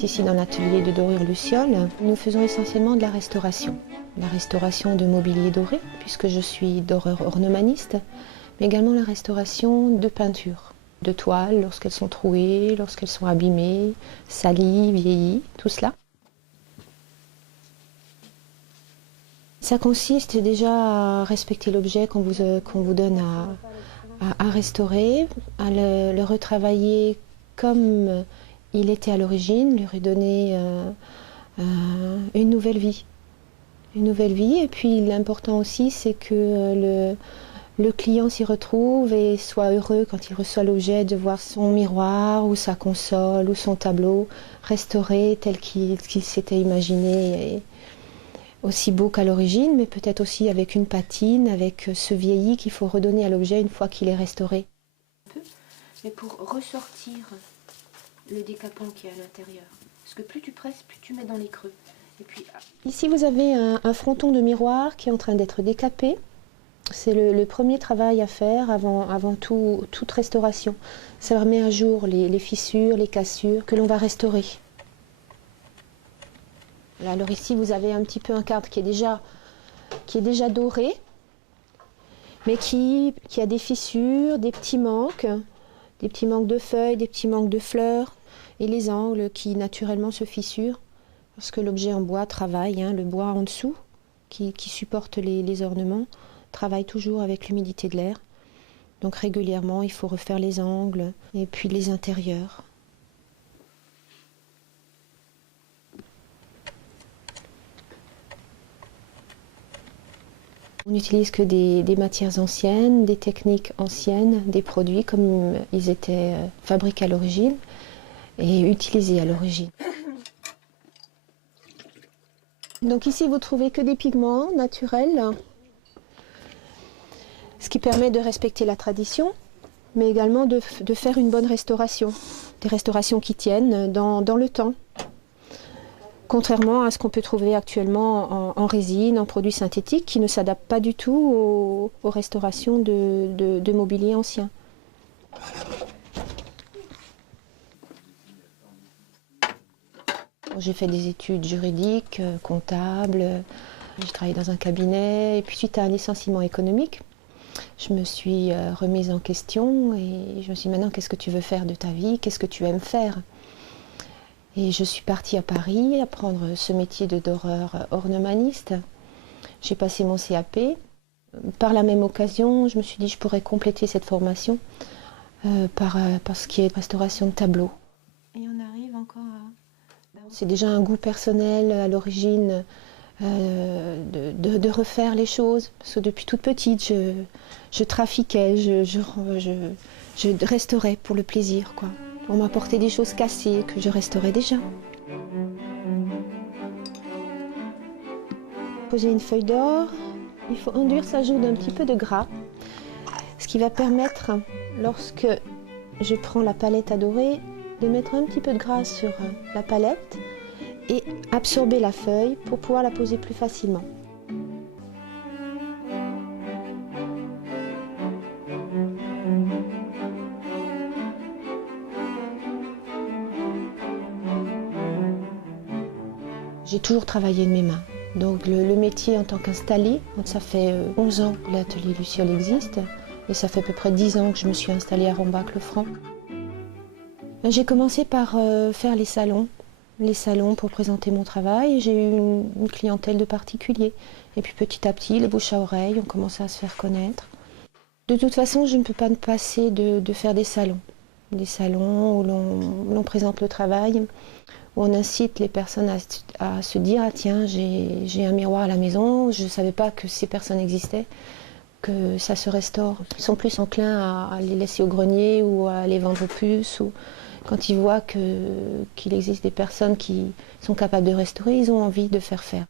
est ici dans l'atelier de dorure Luciole. Nous faisons essentiellement de la restauration de mobilier doré, puisque je suis doreur ornemaniste, mais également la restauration de peintures, de toiles lorsqu'elles sont trouées, lorsqu'elles sont abîmées, salies, vieillies, tout cela. Ça consiste déjà à respecter l'objet qu'on vous donne à restaurer, à le retravailler comme il était à l'origine, lui redonner une nouvelle vie. Une nouvelle vie, et puis l'important aussi c'est que le client s'y retrouve et soit heureux quand il reçoit l'objet de voir son miroir ou sa console ou son tableau restauré tel qu'il s'était imaginé, et aussi beau qu'à l'origine, mais peut-être aussi avec une patine, avec ce vieilli qu'il faut redonner à l'objet une fois qu'il est restauré. Mais pour ressortir le décapant qui est à l'intérieur, parce que plus tu presses, plus tu mets dans les creux. Et puis... Ici vous avez un fronton de miroir qui est en train d'être décapé. C'est le premier travail à faire avant toute restauration. Ça remet à jour les fissures, les cassures que l'on va restaurer. Là, alors ici vous avez un petit peu un cadre qui est déjà doré, mais qui a des fissures, des petits manques de feuilles, des petits manques de fleurs, et les angles qui naturellement se fissurent. Parce que l'objet en bois travaille, le bois en dessous, qui supporte les ornements, travaille toujours avec l'humidité de l'air. Donc régulièrement, il faut refaire les angles et puis les intérieurs. On n'utilise que des matières anciennes, des techniques anciennes, des produits comme ils étaient fabriqués à l'origine et utilisés à l'origine. Donc ici, vous trouvez que des pigments naturels, ce qui permet de respecter la tradition, mais également de faire une bonne restauration. Des restaurations qui tiennent dans le temps. Contrairement à ce qu'on peut trouver actuellement en résine, en produits synthétiques, qui ne s'adaptent pas du tout aux restaurations de mobilier ancien. J'ai fait des études juridiques, comptables, j'ai travaillé dans un cabinet, et puis suite à un licenciement économique, je me suis remise en question et je me suis dit maintenant qu'est-ce que tu veux faire de ta vie, qu'est-ce que tu aimes faire? Et je suis partie à Paris apprendre ce métier de doreur ornemaniste. J'ai passé mon CAP. Par la même occasion, je me suis dit que je pourrais compléter cette formation par ce qui est restauration de tableaux. Et on arrive encore à... C'est déjà un goût personnel à l'origine de refaire les choses. Parce que depuis toute petite, je trafiquais, je restaurais pour le plaisir, quoi. On m'apportait des choses cassées que je restaurais déjà. Poser une feuille d'or, il faut enduire sa joue d'un petit peu de gras. Ce qui va permettre, lorsque je prends la palette à dorer, de mettre un petit peu de gras sur la palette et absorber la feuille pour pouvoir la poser plus facilement. J'ai toujours travaillé de mes mains. Donc le métier en tant qu'installée, ça fait 11 ans que l'atelier Luciole existe et ça fait à peu près 10 ans que je me suis installée à Rombach-le-Franc. J'ai commencé par faire les salons pour présenter mon travail. J'ai eu une clientèle de particuliers. Et puis petit à petit, les bouche à oreille ont commencé à se faire connaître. De toute façon, je ne peux pas me passer de faire des salons. Des salons où l'on présente le travail, où on incite les personnes à se dire « Ah tiens, j'ai un miroir à la maison, je ne savais pas que ces personnes existaient, que ça se restaure. » Ils sont plus enclins à les laisser au grenier ou à les vendre aux puces. Ou quand ils voient qu'il existe des personnes qui sont capables de restaurer, ils ont envie de faire faire.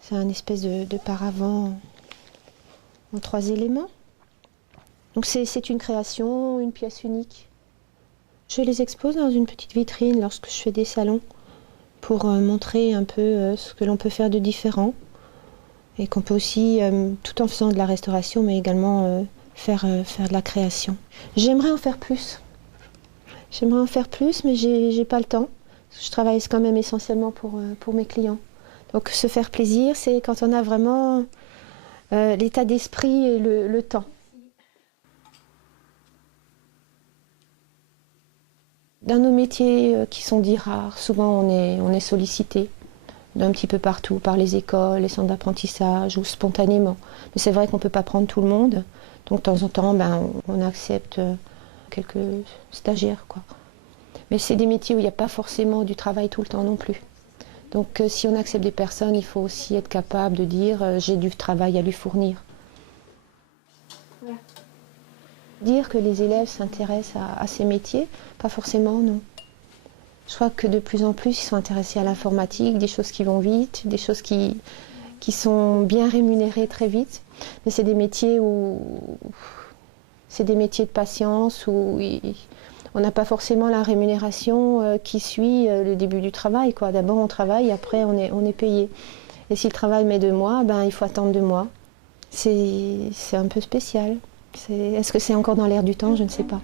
C'est un espèce de paravent en 3 éléments. Donc c'est une création, une pièce unique. Je les expose dans une petite vitrine lorsque je fais des salons pour montrer un peu ce que l'on peut faire de différent et qu'on peut aussi, tout en faisant de la restauration, mais également faire de la création. J'aimerais en faire plus. J'aimerais en faire plus, mais j'ai pas le temps. Je travaille quand même essentiellement pour mes clients. Donc se faire plaisir, c'est quand on a vraiment l'état d'esprit et le temps. Dans nos métiers qui sont dits rares, souvent on est sollicité d'un petit peu partout, par les écoles, les centres d'apprentissage ou spontanément. Mais c'est vrai qu'on ne peut pas prendre tout le monde. Donc de temps en temps, on accepte quelques stagiaires, quoi. Mais c'est des métiers où il n'y a pas forcément du travail tout le temps non plus. Donc si on accepte des personnes, il faut aussi être capable de dire j'ai du travail à lui fournir. Ouais. Dire que les élèves s'intéressent à ces métiers, pas forcément, non. Je crois que de plus en plus, ils sont intéressés à l'informatique, des choses qui vont vite, des choses qui sont bien rémunérées très vite. Mais c'est des métiers c'est des métiers de patience où on n'a pas forcément la rémunération qui suit le début du travail, quoi. D'abord on travaille, après on est payé. Et si le travail met 2 mois, il faut attendre 2 mois. C'est un peu spécial. Est-ce que c'est encore dans l'air du temps? Je ne sais pas.